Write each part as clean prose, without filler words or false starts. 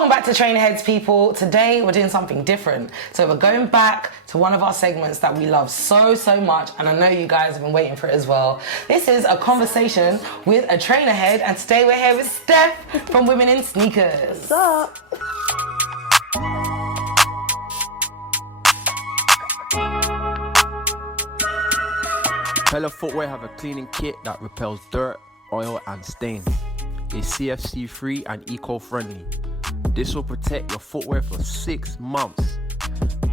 Welcome back to Trainer Heads, people. Today we're doing something different. So we're going back to one of our segments that we love so much, and I know you guys have been waiting for it as well. This is a conversation with a trainer head, and today we're here with Steph from Women in Sneakers. What's up? Pella Footwear have a cleaning kit that repels dirt, oil and stains. It's CFC free and eco-friendly. This will protect your footwear for 6 months.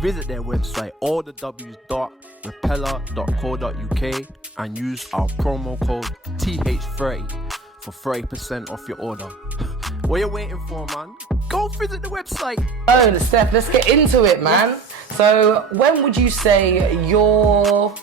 Visit their website allthews.repeller.co.uk and use our promo code TH30 for 30% off your order. What are you waiting for, man? Go visit the website. Oh, Steph, let's get into it, man. So when would you say your...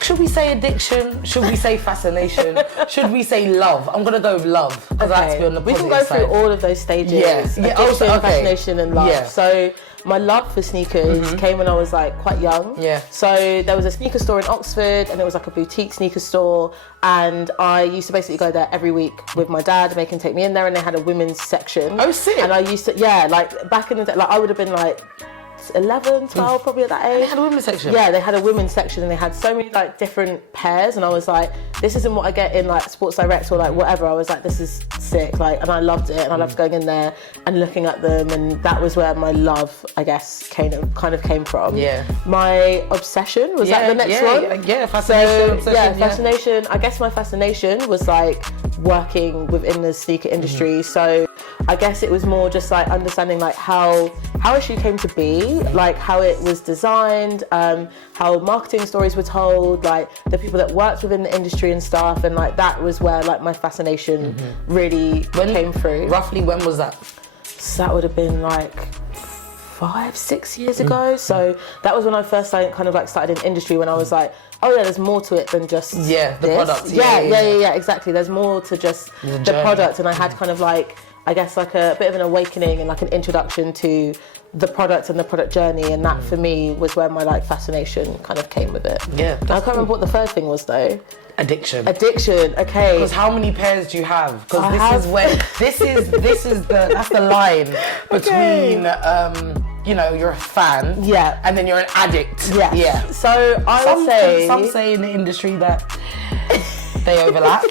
Should we say addiction? Should we say fascination? Should we say love? I'm gonna go with love because that's on the positive We can go side. through all of those stages. Yes. Yeah. Addiction, fascination, and love. Yeah. So my love for sneakers came when I was like quite young. Yeah. So there was a sneaker store in Oxford, and it was like a boutique sneaker store, and I used to basically go there every week with my dad, make him take me in there, and they had a women's section. Oh, sick. And I used to, like back in the day, like I would have been like 11, 12 probably at that age. They had a women's section? Yeah, they had a women's section, and they had so many like different pairs, and I was like, this isn't what I get in like Sports Direct or like whatever. I was like, this is sick, like, and I loved it, and I loved going in there and looking at them, and that was where my love, I guess, kind of came from. Yeah. My obsession, was that the next one? Yeah, fascination. So, fascination. I guess my fascination was like working within the sneaker industry. So I guess it was more just like understanding like how it actually came to be, like how it was designed, how marketing stories were told, like the people that worked within the industry and stuff, and like that was where like my fascination really came through. Roughly when was that? So that would have been like 5-6 years ago. So that was when I first started in industry, when I was like, oh yeah, there's more to it than just the this. product. Yeah, exactly. There's more to just the product, and I had kind of like, I guess like a bit of an awakening and like an introduction to the product and the product journey, and that for me was where my like fascination kind of came with it. Yeah, I can't remember what the third thing was though. Addiction. Okay. Because how many pairs do you have? Because that's the line between you're a fan, and then you're an addict. Yeah. So I would say some say in the industry that they overlap.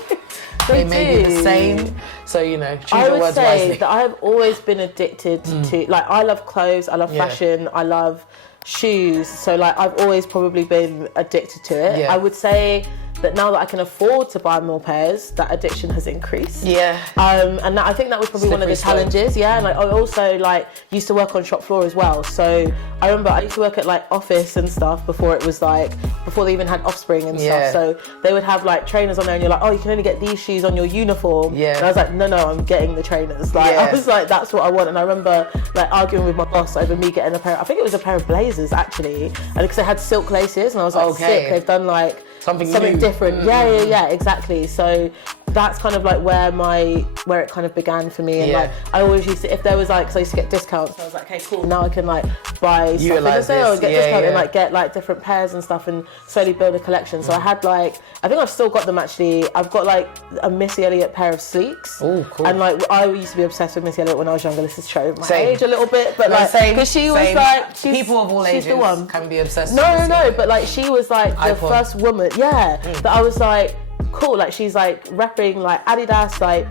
They may be the same. So, choose your words wisely. I would say that I have always been addicted to, like, I love clothes, I love fashion, I love shoes. So, like, I've always probably been addicted to it. Yeah. I would say that now that I can afford to buy more pairs, that addiction has increased. Yeah. And I think that was probably one of the challenges. Yeah. And like, I also like used to work on shop floor as well. So I remember I used to work at like Office and stuff before they even had Offspring and stuff. So they would have like trainers on there, and you're like, oh, you can only get these shoes on your uniform. Yeah. And I was like, no, I'm getting the trainers. Like I was like, that's what I want. And I remember like arguing with my boss over me getting I think it was a pair of Blazers actually, and because they had silk laces, and I was like, sick. They've done like something different. Yeah, exactly. So that's kind of like where it kind of began for me. And like I always used to, if there was like, because I used to get discounts, so I was like, okay, cool, now I can like buy stuff in the sale and get discount and like get like different pairs and stuff and slowly build a collection. So I had like, I think I've still got them actually. I've got like a Missy Elliott pair of Sleeks. Oh, cool. And like I used to be obsessed with Missy Elliott when I was younger. This is show my age a little bit, but like because she was like, people of all ages can be obsessed with Missy Elliott. But like she was like the first woman, that I was like, cool, like she's like repping like Adidas, like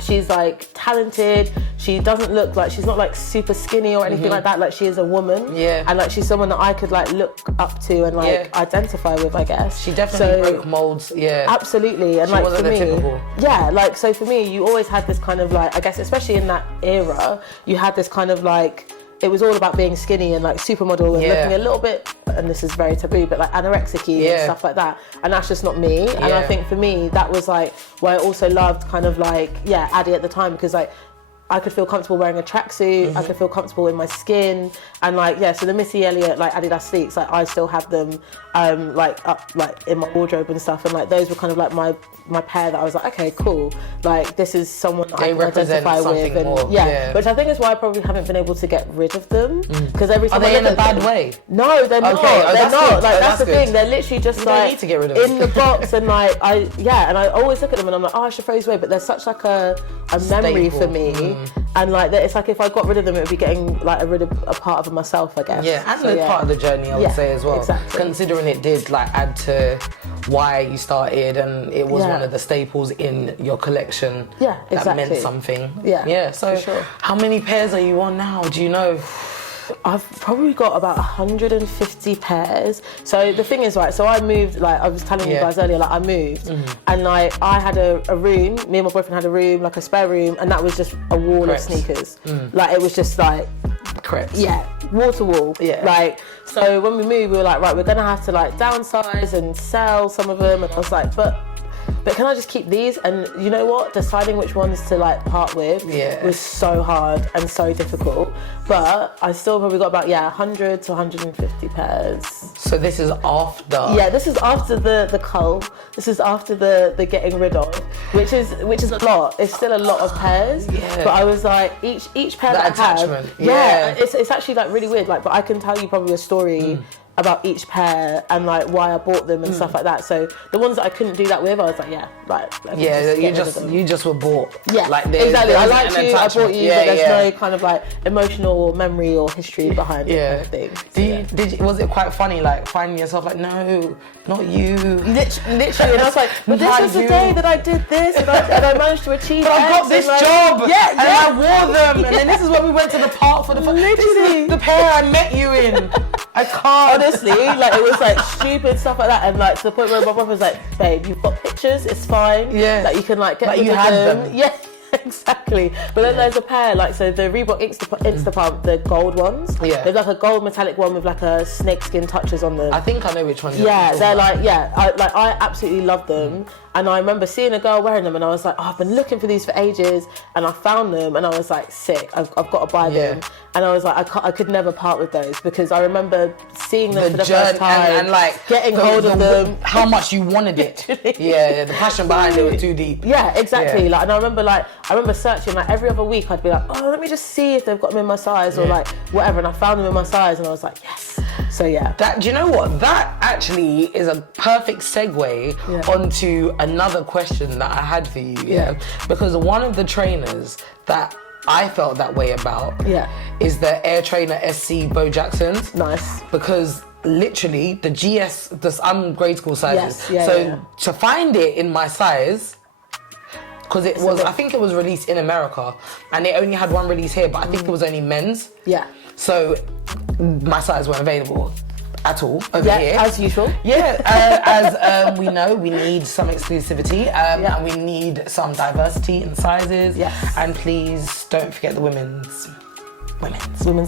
she's like talented, she doesn't look like, she's not like super skinny or anything like that, like she is a woman, and like she's someone that I could like look up to and like identify with, I guess. She definitely broke molds. Absolutely. And she like for me, typical. Like so for me, you always had this kind of like, I guess especially in that era, you had this kind of like, it was all about being skinny and like supermodel and looking a little bit, and this is very taboo, but like anorexic-y and stuff like that. And that's just not me. And I think for me, that was like why I also loved kind of like, Addy at the time, because like I could feel comfortable wearing a tracksuit, I could feel comfortable in my skin, and like so the Missy Elliott like Adidas Sleeks, like I still have them like up like in my wardrobe and stuff, and like those were kind of like my pair that I was like, okay, cool, like this is someone I can identify with, and more. Which I think is why I probably haven't been able to get rid of them, because every time are they in a bad way? No, they're not. They're not. Like that's the thing. They're literally just like need to get rid of in the box, and like and I always look at them and I'm like, oh, I should throw these away, but they're such like a memory for me. And like it's like if I got rid of them, it would be getting like rid of a part of myself, I guess. Yeah, and it's part of the journey, I would say as well. Exactly. Considering it did like add to why you started, and it was one of the staples in your collection. Yeah, exactly. That meant something. Yeah, So, for sure. How many pairs are you on now? Do you know? I've probably got about 150 pairs. So the thing is, right, so I moved, like I was telling you guys earlier, like I moved and like I had a room, me and my boyfriend had a room, like a spare room, and that was just a wall of sneakers. Like it was just like, yeah, wall to wall. Yeah. Like, so when we moved, we were like, right, we're gonna have to like downsize and sell some of them. And I was like, but can I just keep these? And you know what? Deciding which ones to like part with was so hard and so difficult. But I still probably got about 100 to 150 pairs. So this is after. Yeah, this is after the cull. This is after the getting rid of, which is a lot. It's still a lot of pairs. Yeah. But I was like, each pair that attachment. I had, it's actually like really weird. Like, but I can tell you probably a story about each pair and like why I bought them and stuff like that. So the ones that I couldn't do that with, I was like, you just were bought. Yeah, like exactly. I liked you, I bought you, but there's no kind of like emotional or memory or history behind it kind of thing. So, was it quite funny, like finding yourself like, no, not you, literally? And I was like, but this was the day that I did this, and I managed to achieve. But I got this job, and I wore them, and then this is when we went to the park for the first. Literally, the pair I met you in. I can't. Honestly, like it was like stupid stuff like that, and like to the point where my brother was like, "Babe, you've got pictures, it's fine. Yeah, like you can like get like rid you of had them. Yeah." Exactly, but then there's a pair, like so the Reebok Instapump, the gold ones. Yeah, there's like a gold metallic one with like a snakeskin touches on them. I think I know which one. Yeah, they're like I absolutely love them, and I remember seeing a girl wearing them, and I was like, I've been looking for these for ages, and I found them, and I was like, sick, I've got to buy them, and I was like, I could never part with those because I remember seeing them for the first time and like getting hold of them, how much you wanted it. Yeah, the passion behind it was too deep. Yeah, exactly. Like, and I remember searching like every other week. I'd be like, oh, let me just see if they've got them in my size or like whatever, and I found them in my size, and I was like, yes. So yeah. Do you know what? That actually is a perfect segue onto another question that I had for you. Yeah. Because one of the trainers that I felt that way about is the Air Trainer SC Bo Jacksons. Nice. Because literally the GS, I'm grade school sizes. To find it in my size, because it was, I think it was released in America, and it only had one release here, but I think it was only men's. Yeah. So my size weren't available at all over here. As usual. Yeah, as we know, we need some exclusivity and we need some diversity in sizes. Yes. And please don't forget the women's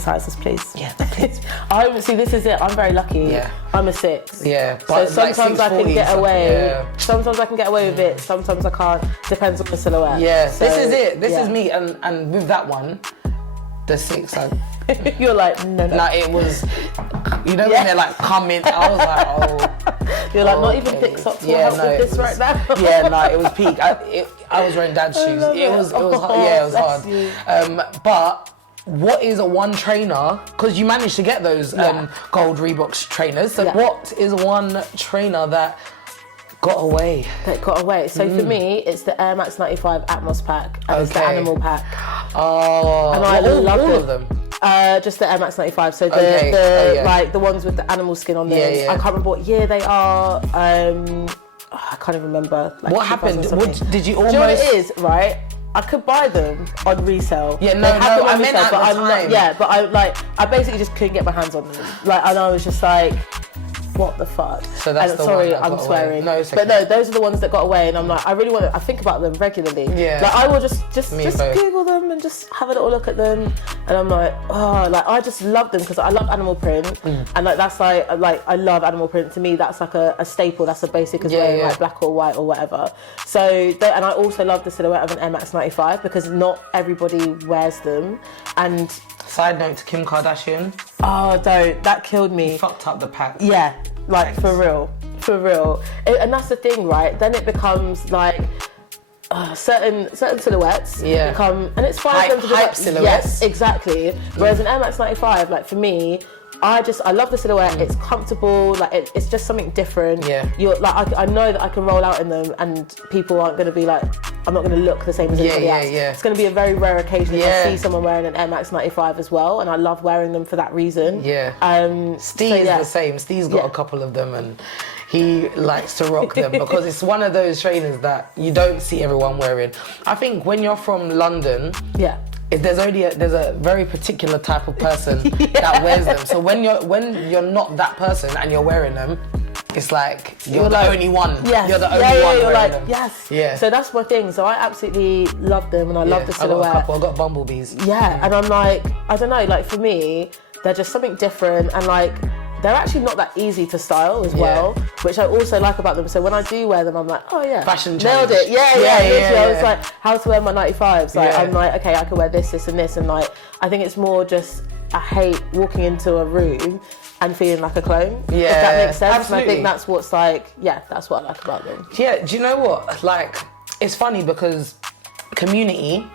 sizes, please. Yeah, please. See, this is it. I'm very lucky. Yeah. I'm a 6. Yeah. So sometimes I can get away. Yeah. Sometimes I can get away with it. Sometimes I can't. Depends on the silhouette. Yeah. So, this is it. This is me. And with that one, the 6. You're like, no. No, it was, when they're like coming, I was like, oh. You're like, not even thick socks will help with this right now. Yeah, no, it was peak. I was wearing dad's shoes. It was hard. But what is a one trainer, because you managed to get those gold Reebok trainers, so what is one trainer that got away? So for me, it's the Air Max 95 Atmos pack and it's the Animal pack. Oh, and I love all of them. Just the Air Max 95. So like the ones with the animal skin on them. I can't remember what year they are. I can't even remember. Like, what happened? Did you almost? Do you know what it is? Right. I could buy them on resale. Yeah, I meant at the time. But I basically just couldn't get my hands on them. Like, and I was just like, what the fuck? So that's and the sorry, one that I'm got swearing. Away. No, it's okay. But no, those are the ones that got away, and I'm like, I really want to. I think about them regularly. Yeah. Like I will just both. Google them and just have a little look at them, and I'm like, oh, like I just love them because I love animal print, and like that's like I love animal print. To me, that's like a staple. That's a basic as well, like black or white or whatever. So, and I also love the silhouette of an Air Max 95 because not everybody wears them, and. Side note to Kim Kardashian. Oh, don't. That killed me. You fucked up the pack. Yeah, like for real. And that's the thing, right? Then it becomes like certain silhouettes become, and it's fine for them to hype silhouettes. Yes, exactly. Whereas an Air Max 95, like for me, I love the silhouette. It's comfortable. Like it's just something different. Yeah. You're like I know that I can roll out in them, and people aren't going to be like, I'm not going to look the same as anybody else. It's going to be a very rare occasion if I see someone wearing an Air Max 95 as well, and I love wearing them for that reason. Steve's the same. Steve's got a couple of them, and he likes to rock them because it's one of those trainers that you don't see everyone wearing. I think when you're from London, there's a very particular type of person that wears them. So when you're not that person and you're wearing them, it's like you're the only one. Yes. You're the only one you're wearing like, them. yes. Yeah. So that's my thing. So I absolutely love them, and I love the silhouette. I got bumblebees. Yeah, and I'm like, I don't know, like for me, they're just something different, and like they're actually not that easy to style as well, which I also like about them. So when I do wear them, I'm like, oh yeah, fashion nailed challenge. it. Yeah. I was like, how to wear my 95s. Like I'm like, okay, I can wear this, and this, and like I think it's more just I hate walking into a room and feeling like a clone. Yeah, if that makes sense. absolutely. And I think that's what's like, that's what I like about them. Yeah, do you know what? Like, it's funny because community,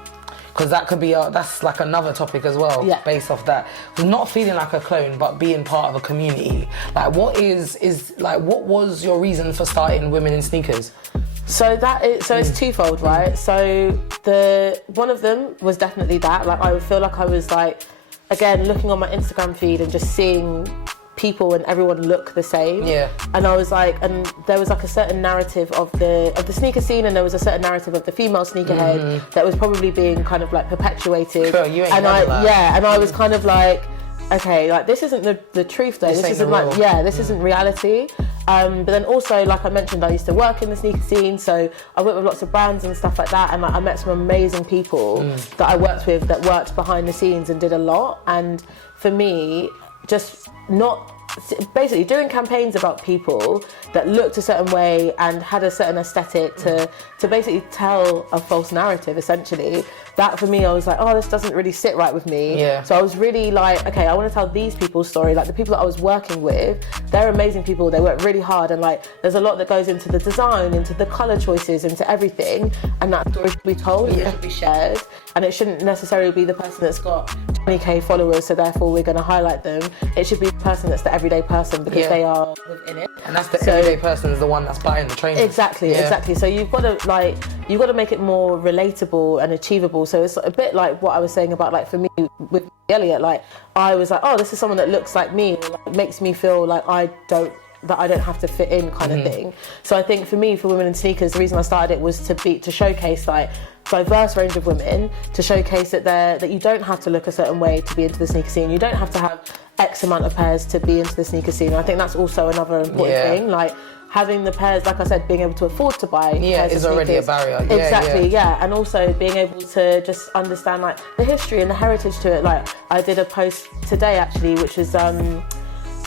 because that could be that's like another topic as well, based off that. Not feeling like a clone, but being part of a community. Like, what was your reason for starting Women in Sneakers? So it's twofold, right? So one of them was definitely that. Like, I would feel like I was like, again, looking on my Instagram feed and just seeing people and everyone look the same. Yeah. And I was like, and there was like a certain narrative of the sneaker scene, and there was a certain narrative of the female sneakerhead that was probably being kind of like perpetuated. Girl, you ain't and I was kind of like, okay, like this isn't the truth though. This isn't like, this isn't reality. But then also, like I mentioned, I used to work in the sneaker scene, so I worked with lots of brands and stuff like that, and like, I met some amazing people that I worked with that worked behind the scenes and did a lot. And for me, just not basically doing campaigns about people that looked a certain way and had a certain aesthetic to basically tell a false narrative, essentially. That for me, I was like, oh, this doesn't really sit right with me. Yeah. So I was really like, okay, I want to tell these people's story. Like the people that I was working with, they're amazing people. They work really hard, and like there's a lot that goes into the design, into the color choices, into everything. And that story should be told, it should be shared, and it shouldn't necessarily be the person that's got 20k followers, so therefore we're going to highlight them. It should be the person that's the everyday person because they are within it. And that's the everyday person is the one that's buying the trainers. Exactly. So you've got to make it more relatable and achievable. So it's a bit like what I was saying about, like, for me with Elliot, like I was like, oh, this is someone that looks like me, or, like, makes me feel like I don't have to fit in, kind of thing. So I think for me, for Women in Sneakers, the reason I started it was to showcase like diverse range of women, to showcase that you don't have to look a certain way to be into the sneaker scene. You don't have to have X amount of pairs to be into the sneaker scene. And I think that's also another important thing. Like having the pairs, like I said, being able to afford to buy pairs is of already a sneakers. barrier. Exactly, and also being able to just understand like the history and the heritage to it. Like I did a post today actually, which was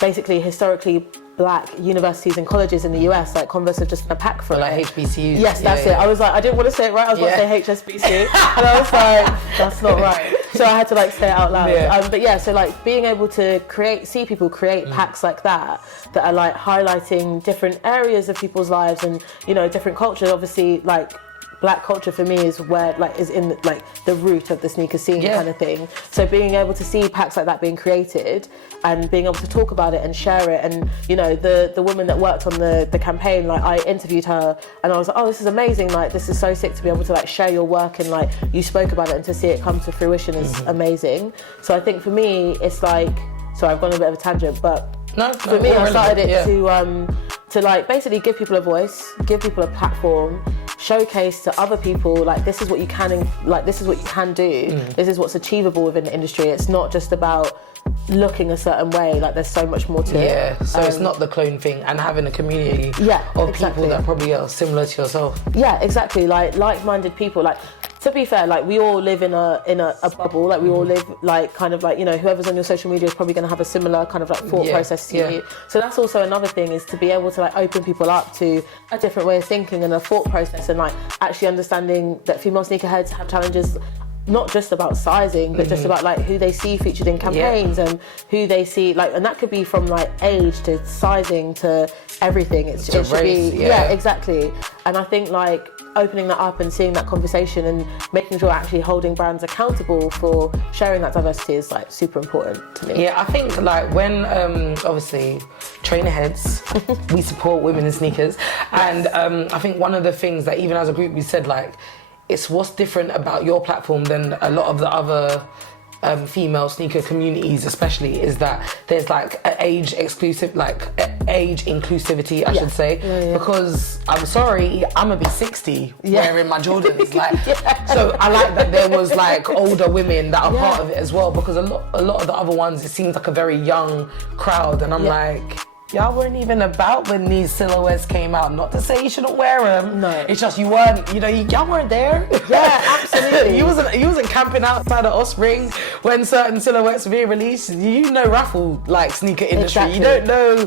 basically historically Black universities and colleges in the US, like Converse have just done a pack for like HBCUs. Yes, that's it. I was like, I didn't want to say it right. I was about to say HSBC, and I was like, that's not right. So I had to like say it out loud. But so like being able to see people create packs like that are like highlighting different areas of people's lives and, you know, different cultures. Obviously, like Black culture for me is where is in like the root of the sneaker scene kind of thing. So being able to see packs like that being created and being able to talk about it and share it, and you know the woman that worked on the campaign, like I interviewed her and I was like, oh, this is amazing, like this is so sick to be able to like share your work and like you spoke about it and to see it come to fruition is amazing. So I think for me it's like, sorry, I've gone on a bit of a tangent, but for me I started it to like basically give people a voice, give people a platform, showcase to other people like this is what you can do, this is what's achievable within the industry. It's not just about looking a certain way, like there's so much more to it. So it's not the clone thing, and having a community of people that probably are similar to yourself. Exactly, like-minded people. Like to be fair, like we all live in a bubble, like we all live like kind of like, you know, whoever's on your social media is probably going to have a similar kind of like thought process to you. So that's also another thing, is to be able to like open people up to a different way of thinking and a thought process, and like actually understanding that female sneakerheads have challenges not just about sizing, but just about like who they see featured in campaigns and who they see, like, and that could be from like age to sizing to everything. It should be exactly. And I think like opening that up and seeing that conversation and making sure actually holding brands accountable for sharing that diversity is like super important to me. I think like when obviously trainer heads, we support Women in Sneakers, and I think one of the things that even as a group we said, like, it's what's different about your platform than a lot of the other female sneaker communities, especially, is that there's like age inclusivity, I should say, because I'm sorry, I'm gonna be 60 wearing my Jordans, like, so I like that there was like older women that are part of it as well, because a lot of the other ones, it seems like a very young crowd, and I'm like, y'all weren't even about when these silhouettes came out. Not to say you shouldn't wear them. No. It's just you weren't, y'all weren't there. Yeah, absolutely. you wasn't camping outside of Offspring when certain silhouettes were being released. Raffle like sneaker industry. Exactly. You don't know,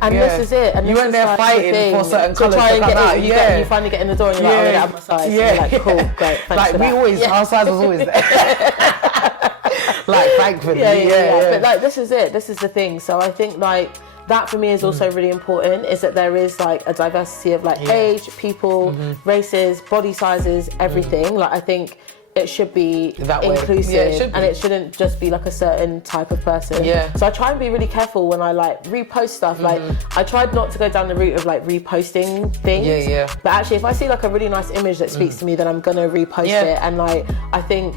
And this is it. And you weren't there fighting for certain colours to come out. You finally get in the door and you're like, oh, yeah, I'm my size. Yeah. And you're like, cool, great, thanks like for we that. always, our size was always there. Like, thankfully. Yeah. But like, this is it. This is the thing. So I think like, that for me is also really important, is that there is like a diversity of like age, people, races, body sizes, everything. Like I think it should be that inclusive, it should be. And it shouldn't just be like a certain type of person. So I try and be really careful when I like repost stuff. Like I tried not to go down the route of like reposting things. But actually if I see like a really nice image that speaks to me, then I'm gonna repost it. And like I think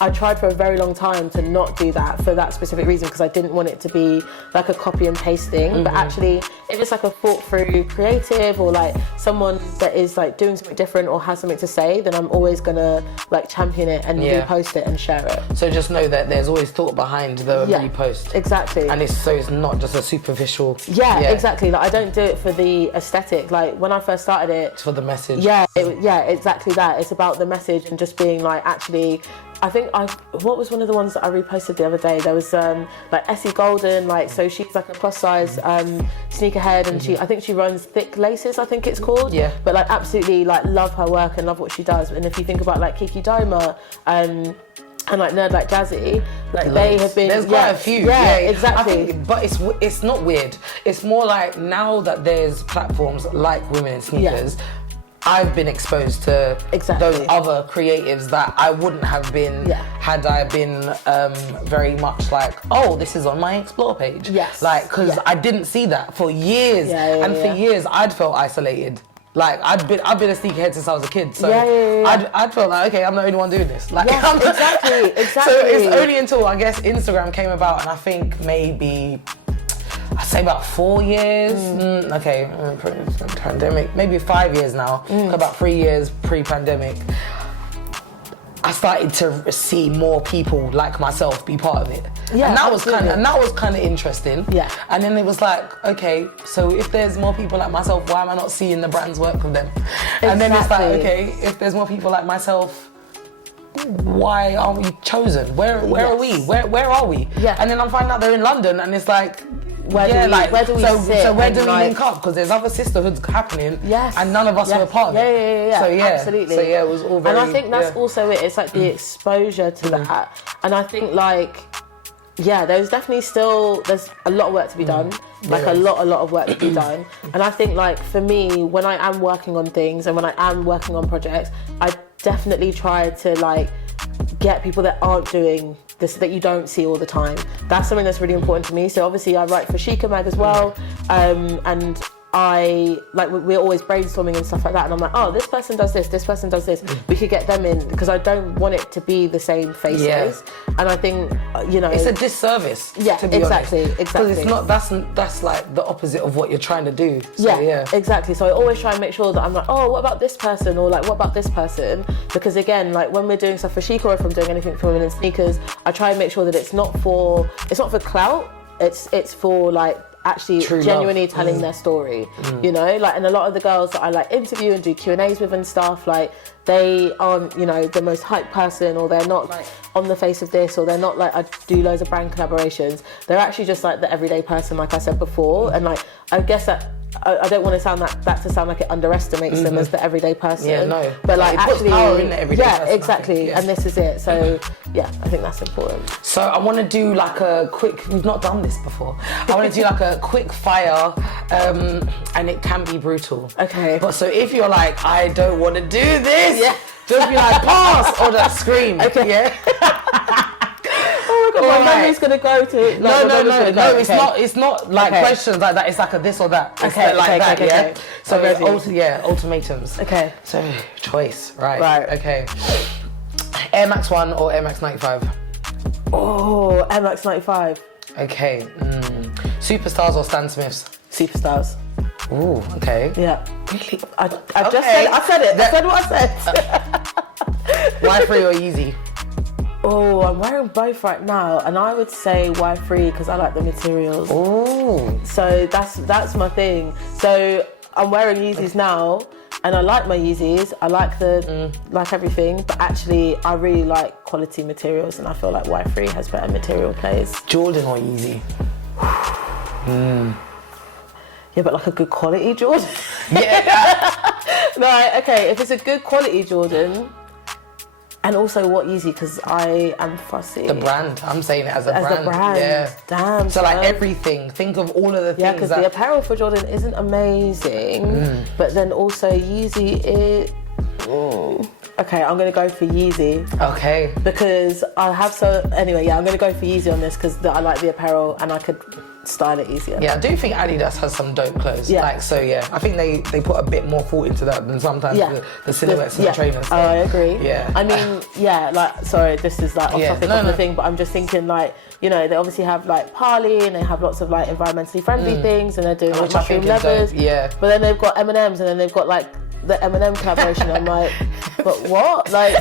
I tried for a very long time to not do that for that specific reason, because I didn't want it to be like a copy and paste thing. But actually, if it's like a thought through creative or like someone that is like doing something different or has something to say, then I'm always gonna like champion it and repost it and share it. So just know that there's always thought behind the repost. Exactly. And it's not just a superficial. Exactly. Like I don't do it for the aesthetic. Like when I first started it, it's for the message. Exactly that. It's about the message and just being like, actually, I think what was one of the ones that I reposted the other day? There was like Essie Golden, like, so she's like a plus size sneakerhead, and I think she runs Thick Laces, I think it's called. But like absolutely like love her work and love what she does. And if you think about like Kiki Doma and like Nerd Like Jazzy, like they have been. There's quite a few. Exactly. I think, but it's not weird. It's more like now that there's platforms like Women in Sneakers. I've been exposed to those other creatives that I wouldn't have been had I been very much like, oh, this is on my Explore page. Like, because I didn't see that for years. For years, I'd felt isolated. Like, I've been a sneakerhead since I was a kid, so I'd felt like, okay, I'm the only one doing this. Like, exactly. So it's only until, I guess, Instagram came about, and I think maybe, I'd say about 4 years. Pandemic, maybe 5 years now. About 3 years pre-pandemic. I started to see more people like myself be part of it. And that was kind of interesting. And then it was like, okay, so if there's more people like myself, why am I not seeing the brands work with them? And then it's like, okay, if there's more people like myself, why aren't we chosen? Where are we? Where are we? And then I'm finding out they're in London, and it's like, where do we sit? So where do we link up? Because there's other sisterhoods happening, and none of us were a part of it. So absolutely. So it was all very. And I think that's also it. It's like the exposure to that, and I think like, there's definitely there's a lot of work to be done. Like a lot of work to be done. And I think like for me, when I am working on things and when I am working on projects, I definitely try to like get people that aren't doing this, that you don't see all the time. That's something that's really important to me. So obviously I write for Chica Mag as well, and I like we're always brainstorming and stuff like that, and I'm like, oh, this person does this person does this, we could get them in, because I don't want it to be the same faces. And I think it's a disservice, to be exactly honest, because it's not, that's like the opposite of what you're trying to do. So, exactly. So I always try and make sure that I'm like, oh, what about this person, or like, what about this person? Because again, like when we're doing stuff for Chica, or if I'm doing anything for Women in Sneakers, I try and make sure that it's not for clout, it's for like actually true genuinely love. Telling their story, like, and a lot of the girls that I like interview and do Q&As with and stuff, like they aren't the most hype person, or they're not like on the face of this, or they're not like I do loads of brand collaborations. They're actually just like the everyday person, like I said before. And like I guess that I don't want to sound that to sound like it underestimates them as the everyday person. But like it actually, puts power in the everyday person, exactly. And this is it. So I think that's important. So I want to do like a quick. We've not done this before. I want to do like a quick fire, and it can be brutal. Okay. But so if you're like, I don't want to do this, just be like, pass, or just scream. Okay. Yeah. my god, my memory's gonna go to. Like, No. It's not like questions like that. It's like a this or that. It's like that. Yeah. So ultimatums. Okay. So choice. Right. Okay. Air Max 1 or Air Max 95? Oh, Air Max 95. Okay. Superstars or Stan Smiths? Superstars. Ooh, okay. Yeah. Really? I just said it. I said what I said. Y3 or Yeezy? Oh, I'm wearing both right now, and I would say Y3 because I like the materials. Ooh. So that's my thing. So I'm wearing Yeezys now, and I like my Yeezys. I like like everything, but actually I really like quality materials, and I feel like Y3 has better material plays. Jordan or Yeezy? Yeah, but like a good quality Jordan. Yeah. Right, okay, if it's a good quality Jordan, and also what Yeezy, because I am fussy. The brand, I'm saying it as a brand. As a brand, yeah. Damn. So like everything, think of all of the things. Yeah, because the apparel for Jordan isn't amazing, but then also Yeezy is... Okay, I'm going to go for Yeezy. Okay. Because I have Anyway, yeah, I'm going to go for Yeezy on this because I like the apparel and I could style it easier. Yeah, I do think Adidas has some dope clothes. Yeah. Like, so yeah, I think they put a bit more thought into that than sometimes the silhouettes and the trainers. Oh, I agree. Yeah. I mean, yeah, like, sorry, this is like off topic of the thing, but I'm just thinking like, you know, they obviously have like Parley and they have lots of like environmentally friendly things and they're doing like mushroom leathers. Yeah. But then they've got M&Ms and then they've got like the M&M collaboration. I'm like, but what? Like,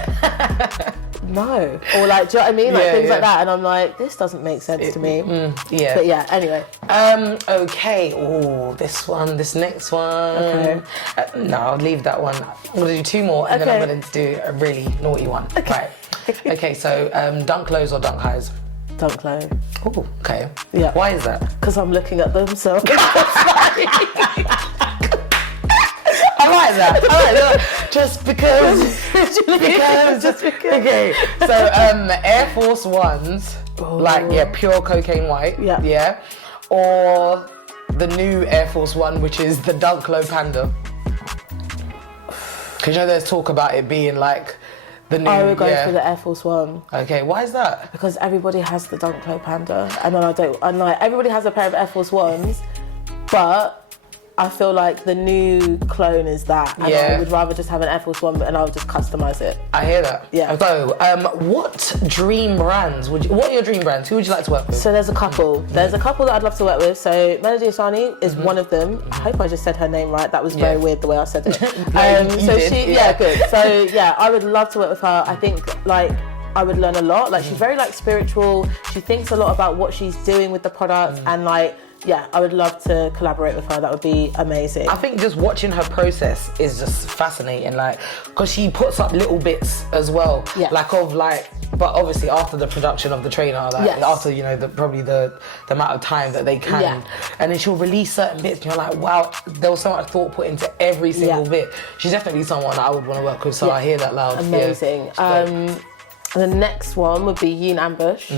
no. Or like, do you know what I mean? Like things like that. And I'm like, this doesn't make sense to me. Yeah. But yeah, anyway. Okay. Oh, this next one. Okay. No, I'll leave that one. I'm going to do two more and then I'm going to do a really naughty one. Okay. Right. Okay, so dunk lows or dunk highs? Dunk low. Oh, okay. Yeah. Why is that? Because I'm looking at them, so... I like that. Just because. Okay. So Air Force Ones, pure cocaine white. Yeah. Yeah. Or the new Air Force One, which is the Dunk Low Panda. Because you know there's talk about it being like the new. I would go for the Air Force One. Okay. Why is that? Because everybody has the Dunk Low Panda, and then everybody has a pair of Air Force Ones, but I feel like the new clone is that, and I would rather just have an Air Force One, and I would just customize it. I hear that. Yeah. So, what dream brands what are your dream brands? Who would you like to work with? So there's a couple. There's a couple that I'd love to work with. So Melody Asani is one of them. I hope I just said her name right. That was very weird the way I said it. Good. So yeah, I would love to work with her. I think like I would learn a lot. Like she's very like spiritual. She thinks a lot about what she's doing with the product and like. Yeah, I would love to collaborate with her. That would be amazing. I think just watching her process is just fascinating, like, because she puts up little bits as well, but obviously after the production of the trainer, after, you know, probably the amount of time that they can, and then she'll release certain bits and you're like, wow, there was so much thought put into every single bit. She's definitely someone I would want to work with, so I hear that loud. Amazing. The next one would be Yoon Ambush.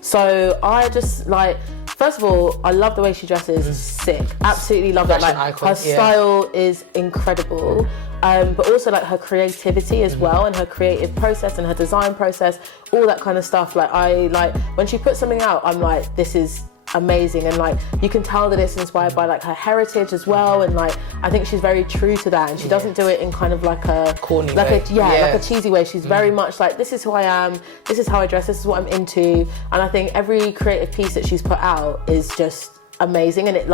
So I just like, first of all, I love the way she dresses. Sick. Absolutely love it. Like icon, her style is incredible. But also like her creativity as well, and her creative process and her design process, all that kind of stuff. Like I like when she puts something out, I'm like, this is amazing, and like you can tell that it's inspired by like her heritage as well, and like I think she's very true to that, and she doesn't do it in kind of like a corny like way. Like a cheesy way. She's very much like, this is who I am, this is how I dress, this is what I'm into, and I think every creative piece that she's put out is just amazing, and it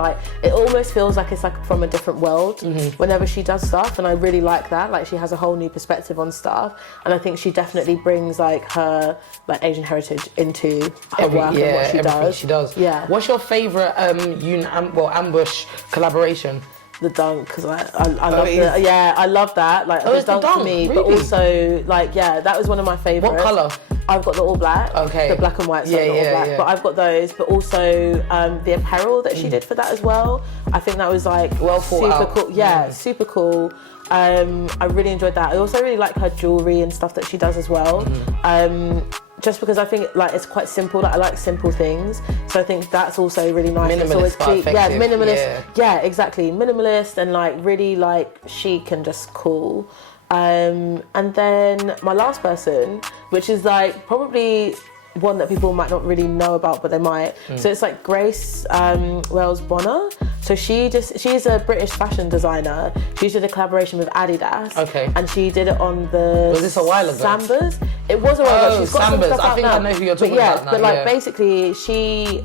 almost feels like it's like from a different world whenever she does stuff, and I really like that. Like she has a whole new perspective on stuff, and I think she definitely brings like her like Asian heritage into her work and what she does. Yeah. What's your favourite Ambush collaboration? The dunk, because I love I love that. Like the dunk for me, really? But also like that was one of my favourites. What colour? I've got the all black. Okay. The black and white, so the all black. Yeah. But I've got those. But also the apparel that she did for that as well. I think that was like super cool. Yeah, super cool. I really enjoyed that. I also really like her jewellery and stuff that she does as well. Just because I think like it's quite simple. Like I like simple things, so I think that's also really nice. Minimalist, but effective. Minimalist. Yeah, exactly. Minimalist and like really like chic and just cool. And then my last person, which is like probably one that people might not really know about, but they might. So it's like Grace Wells Bonner. So she's a British fashion designer. She did a collaboration with Adidas. Okay. And she did it on the... Was this a while ago? Sambas. It was a while ago. She's got some Sambas. stuff out I think now. I know who you're talking but about now. But like basically,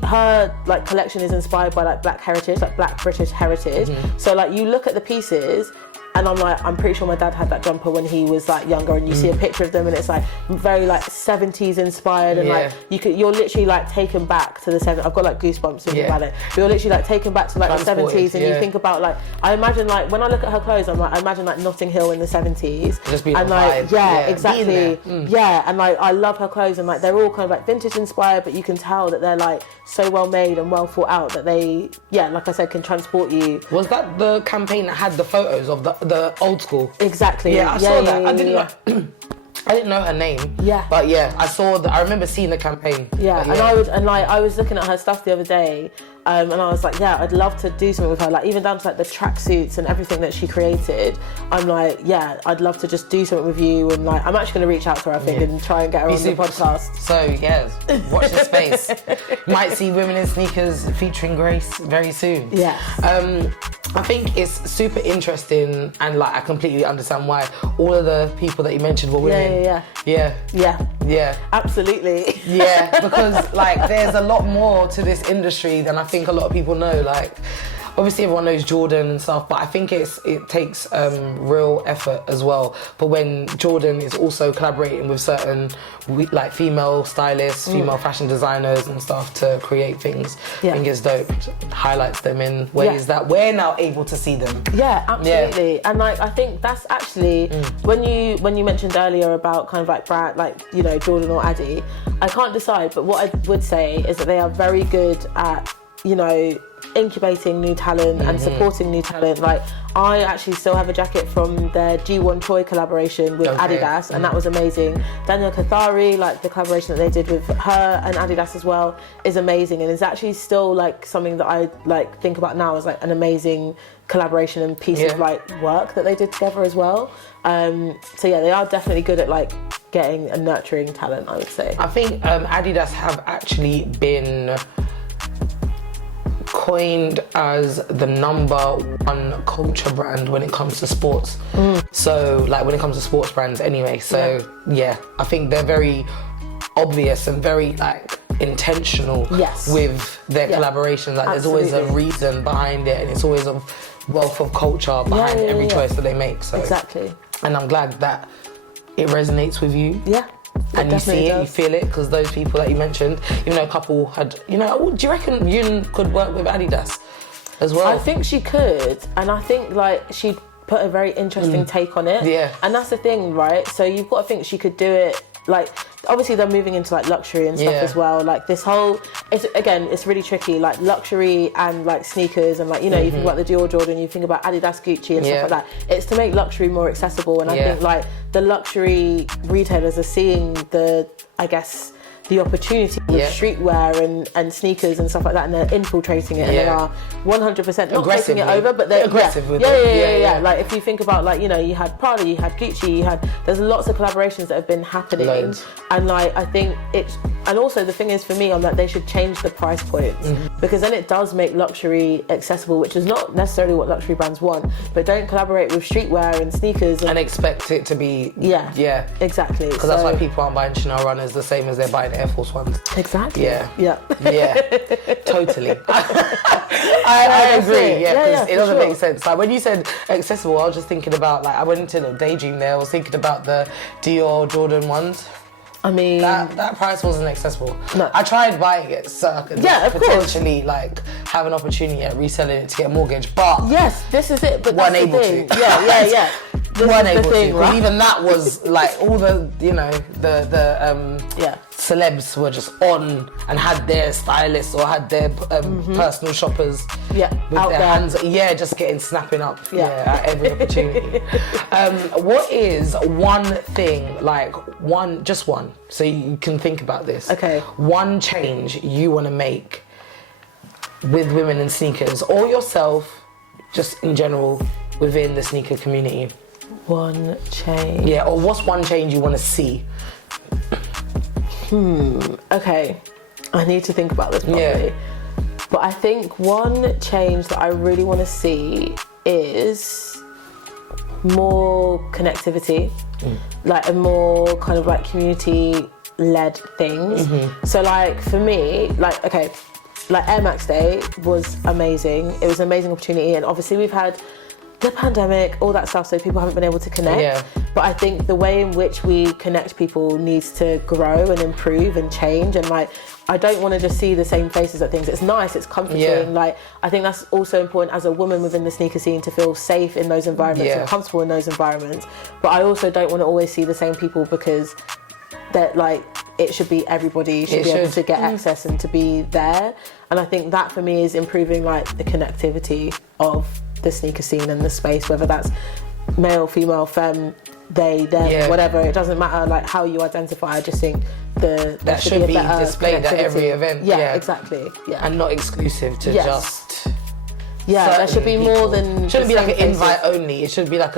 her like collection is inspired by like Black heritage, like Black British heritage. So like you look at the pieces, and I'm pretty sure my dad had that jumper when he was like younger, and you see a picture of them, and it's like very like 70s inspired, and like you're literally like taken back to the 70s. I've got like goosebumps thinking about it. You're literally like taken back to like the 70s, and you think about like, I imagine like when I look at her clothes, I imagine like Notting Hill in the 70s. Just being and like vibe. Exactly. Yeah, and like I love her clothes, and like they're all kind of like vintage inspired, but you can tell that they're like so well made and well thought out that they, like I said, can transport you. Was that the campaign that had the photos of the old school? Exactly. Yeah, I saw that. I didn't know her name. Yeah. But I saw I remember seeing the campaign. Yeah, and I was looking at her stuff the other day, and I was like, I'd love to do something with her. Like even down to like the tracksuits and everything that she created. I'm like, I'd love to just do something with you, and like I'm actually going to reach out to her, I think, and try and get her on the podcast. So watch the space. Might see Women in Sneakers featuring Grace very soon. Yeah. I think it's super interesting, and like I completely understand why all of the people that you mentioned were women. Yeah. Absolutely. Yeah, because like there's a lot more to this industry than I think a lot of people know. Like obviously everyone knows Jordan and stuff, but I think it takes real effort as well. But when Jordan is also collaborating with certain like female stylists, female fashion designers and stuff to create things, I think it's dope. It highlights them in ways that we're now able to see them. Yeah, absolutely. And like I think that's actually when you mentioned earlier about kind of like brand, like Jordan or Addy, I can't decide, but what I would say is that they are very good at incubating new talent and supporting new talent. Like I actually still have a jacket from their G1 Troy collaboration with Adidas, and that was amazing. Daniel Kathari, like the collaboration that they did with her and Adidas as well, is amazing, and it's actually still like something that I like think about now as like an amazing collaboration and piece of like work that they did together as well. So they are definitely good at like getting and nurturing talent, I would say. I think Adidas have actually been coined as the #1 culture brand when it comes to sports. So like when it comes to sports brands anyway. So I think they're very obvious and very like intentional with their collaborations. Like there's always a reason behind it, and it's always a wealth of culture behind every choice that they make. So exactly. And I'm glad that it resonates with you. Yeah. And you see it, you feel it, because those people that you mentioned, even though a couple had, do you reckon Yoon could work with Adidas as well? I think she could, and I think like she'd put a very interesting take on it. Yeah. And that's the thing, right? So you've got to think she could do it, like, obviously they're moving into like luxury and stuff as well. Like this whole, it's really tricky, like luxury and like sneakers and like, you think about the Dior Jordan, you think about Adidas Gucci and stuff like that. It's to make luxury more accessible, and I think like the luxury retailers are seeing the opportunity with streetwear and sneakers and stuff like that, and they're infiltrating it, and they are 100% not taking it over, but they're aggressive with it. Yeah. Like if you think about like, you had Prada, you had Gucci, there's lots of collaborations that have been happening. Loads. And like I think and also the thing is for me, I'm like they should change the price points, because then it does make luxury accessible, which is not necessarily what luxury brands want. But don't collaborate with streetwear and sneakers and expect it to be exactly, because that's why people aren't buying Chanel runners the same as they're buying Air Force Ones. Exactly. Yeah. Totally. I agree. Because it doesn't make sense. Like when you said accessible, I was just thinking about like I went into a daydream there. I was thinking about the Dior Jordan ones. I mean, that price wasn't accessible. No. I tried buying it so I could potentially like have an opportunity at reselling it to get a mortgage, but yes, this is it. But that's weren't able to. Yeah. Weren't able to. Because even that was like all the celebs were just on and had their stylists or had their personal shoppers with their hands just snapping up at every opportunity. What is one thing, like just one, so you can think about this, one change you want to make with women in sneakers or yourself just in general within the sneaker community? One change. Or what's one change you want to see? Okay, I need to think about this properly. Yeah. But I think one change that I really want to see is more connectivity, like a more kind of like community-led things. So like for me, like, okay, like Air Max Day was amazing. It was an amazing opportunity, and obviously we've had the pandemic, all that stuff, so people haven't been able to connect. Yeah. But I think the way in which we connect people needs to grow and improve and change, and like I don't want to just see the same faces at things. It's nice, it's comforting. Yeah. Like I think that's also important as a woman within the sneaker scene to feel safe in those environments and comfortable in those environments. But I also don't want to always see the same people, because that like it should be everybody should be able to get access and to be there. And I think that for me is improving like the connectivity of the sneaker scene and the space, whether that's male, female, femme, they, them, whatever. It doesn't matter like how you identify. I just think that should be displayed at every event. Yeah, exactly. Yeah, and not exclusive to just. Yeah, there should be more than. Shouldn't be like an invite only. It should be like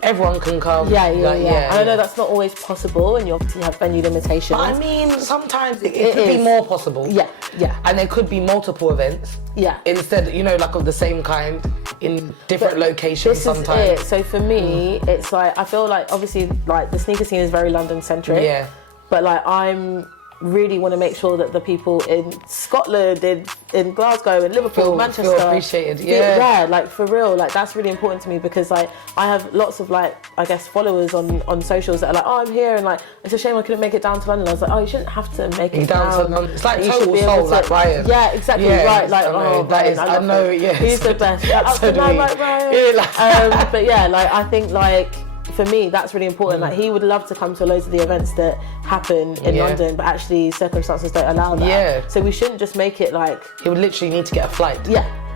everyone can come. Yeah. And I know that's not always possible, and you obviously have venue limitations. But I mean, sometimes it could be more possible. Yeah. And there could be multiple events. Yeah. Instead, like of the same kind in different locations sometimes. This is it. So for me, it's like, I feel like obviously like the sneaker scene is very London centric. Yeah. But like I'm really want to make sure that the people in Scotland, in Glasgow, in Liverpool, Manchester feel appreciated. Like for real, like that's really important to me, because like I have lots of like I guess followers on socials that are like, oh, I'm here, and like it's a shame I couldn't make it down to London. I was like, oh, you shouldn't have to make it down to London. It's like you Total Soul, like Ryan. Yeah, exactly, right. Like, oh, Ryan, I know, he's the best. Up to now, like Ryan. But yeah, like I think like for me that's really important. Like he would love to come to loads of the events that happen in London, but actually circumstances don't allow that. So we shouldn't just make it like he would literally need to get a flight.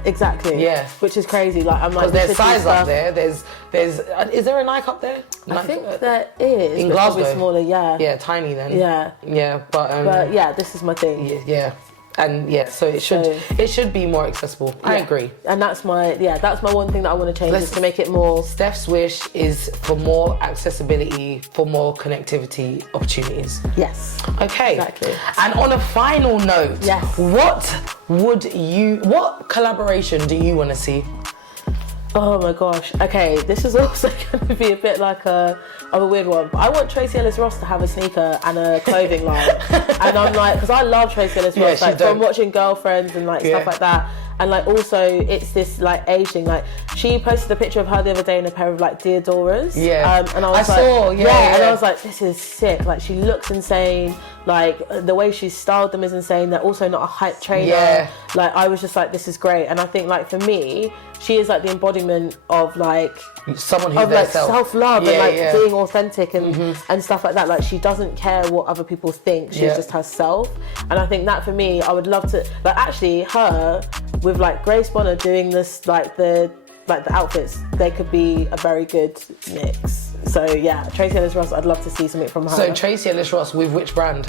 Exactly. Which is crazy. Like I'm like, because there's size up there. There's is there a Nike up there? I think there is. In Glasgow. Smaller. Yeah, tiny then. Yeah, but yeah, this is my thing. And so it should be more accessible. I agree. And that's my one thing that I want to change, is to make it more. Steph's wish is for more accessibility, for more connectivity opportunities. Yes. Okay. Exactly. And on a final note, yes, what collaboration do you want to see? Oh my gosh. Okay, this is also going to be a bit like a weird one. But I want Tracy Ellis Ross to have a sneaker and a clothing line. And I'm like, because I love Tracy Ellis Ross, like from watching Girlfriends and like stuff like that. And like also it's this like age thing. Like she posted a picture of her the other day in a pair of like Deodoras. And I was and I was like, this is sick. Like she looks insane. Like the way she's styled them is insane. They're also not a hype trainer. Like I was just like, this is great. And I think like for me, she is like the embodiment of like someone who's like self-love and like being authentic and and stuff like that. Like she doesn't care what other people think. She just herself. And I think that for me, I would love to like actually her with like Grace Bonner doing this like the outfits, they could be a very good mix. So yeah, Tracy Ellis Ross, I'd love to see something from her. So Tracy Ellis Ross with which brand?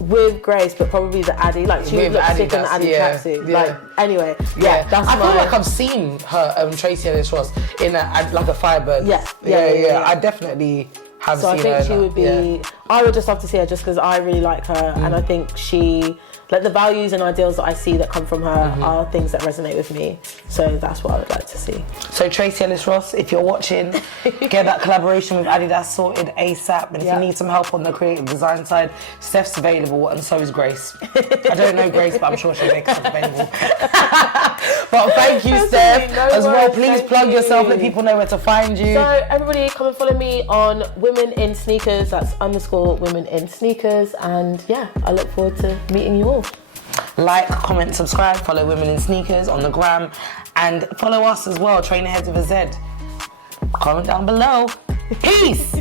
With Grace, but probably the Addy. Like she would look sick in the Addy tracksuit. Like anyway, that's I feel like I've seen her Tracy Ellis Ross in like a Firebird. Yeah. I definitely have seen her. So I think she would be. I would just love to see her, just because I really like her, and I think she. Like the values and ideals that I see that come from her are things that resonate with me. So that's what I would like to see. So Tracy Ellis Ross, if you're watching, get that collaboration with Adidas sorted ASAP. And if you need some help on the creative design side, Steph's available, and so is Grace. I don't know Grace, but I'm sure she'll make stuff available. But thank you, Steph, as well. Please plug yourself, let people know where to find you. So everybody come and follow me on Women in Sneakers. That's _Women in Sneakers. And yeah, I look forward to meeting you all. Like, comment, subscribe, follow Women in Sneakers on the gram, and follow us as well, Trainer Heads with a Z. Comment down below. Peace!